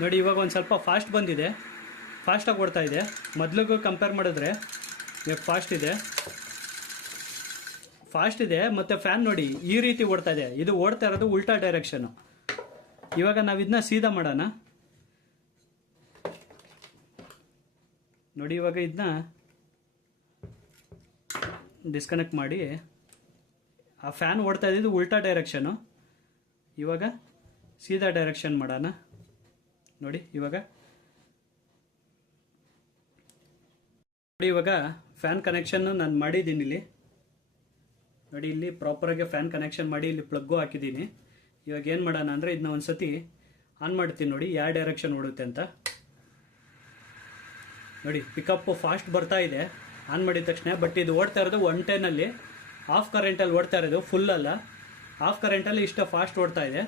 ನೋಡಿ ಇವಾಗ ಒಂದು ಸ್ವಲ್ಪ ಫಾಸ್ಟ್ ಬಂದಿದೆ, ಫಾಸ್ಟಾಗಿ ಓಡ್ತಾ ಇದೆ. ಮೊದಲಿಗೂ ಕಂಪೇರ್ ಮಾಡಿದ್ರೆ ಇವಾಗ ಫಾಸ್ಟ್ ಇದೆ. ಮತ್ತು ಫ್ಯಾನ್ ನೋಡಿ ಈ ರೀತಿ ಓಡ್ತಾ ಇದೆ. ಇದು ಓಡ್ತಾ ಇರೋದು ಉಲ್ಟಾ ಡೈರೆಕ್ಷನು. ಇವಾಗ ನಾವು ಇದನ್ನ ಸೀದಾ ಮಾಡೋಣ. ನೋಡಿ ಇವಾಗ ಇದನ್ನ ಡಿಸ್ಕನೆಕ್ಟ್ ಮಾಡಿ, ಆ ಫ್ಯಾನ್ ಓಡ್ತಾ ಇದ್ದಿದ್ದು ಉಲ್ಟಾ ಡೈರೆಕ್ಷನು. ಇವಾಗ ಸೀದಾ ಡೈರೆಕ್ಷನ್ ಮಾಡೋಣ. ನೋಡಿ ಇವಾಗ ಫ್ಯಾನ್ ಕನೆಕ್ಷನ್ನು ನಾನು ಮಾಡಿದ್ದೀನಿ ಇಲ್ಲಿ. ನೋಡಿ ಇಲ್ಲಿ ಪ್ರಾಪರಾಗಿ ಫ್ಯಾನ್ ಕನೆಕ್ಷನ್ ಮಾಡಿ ಇಲ್ಲಿ ಪ್ಲಗ್ಗು ಹಾಕಿದ್ದೀನಿ. ಇವಾಗ ಏನು ಮಾಡೋಣ ಅಂದರೆ ಇದನ್ನ ಒಂದು ಸತಿ ಆನ್ ಮಾಡ್ತೀನಿ. ನೋಡಿ ಯಾವ ಡೈರೆಕ್ಷನ್ ಓಡುತ್ತೆ ಅಂತ. ನೋಡಿ ಪಿಕಪ್ಪು ಫಾಸ್ಟ್ ಬರ್ತಾ ಇದೆ ಆನ್ ಮಾಡಿದ ತಕ್ಷಣ. ಬಟ್ ಇದು ಓಡ್ತಾ ಇರೋದು 110 ಆಫ್ ಕರೆಂಟಲ್ಲಿ ಓಡ್ತಾ ಇರೋದು, ಫುಲ್ ಅಲ್ಲ. ಆಫ್ ಕರೆಂಟಲ್ಲಿ ಇಷ್ಟು ಫಾಸ್ಟ್ ಓಡ್ತಾ ಇದೆ.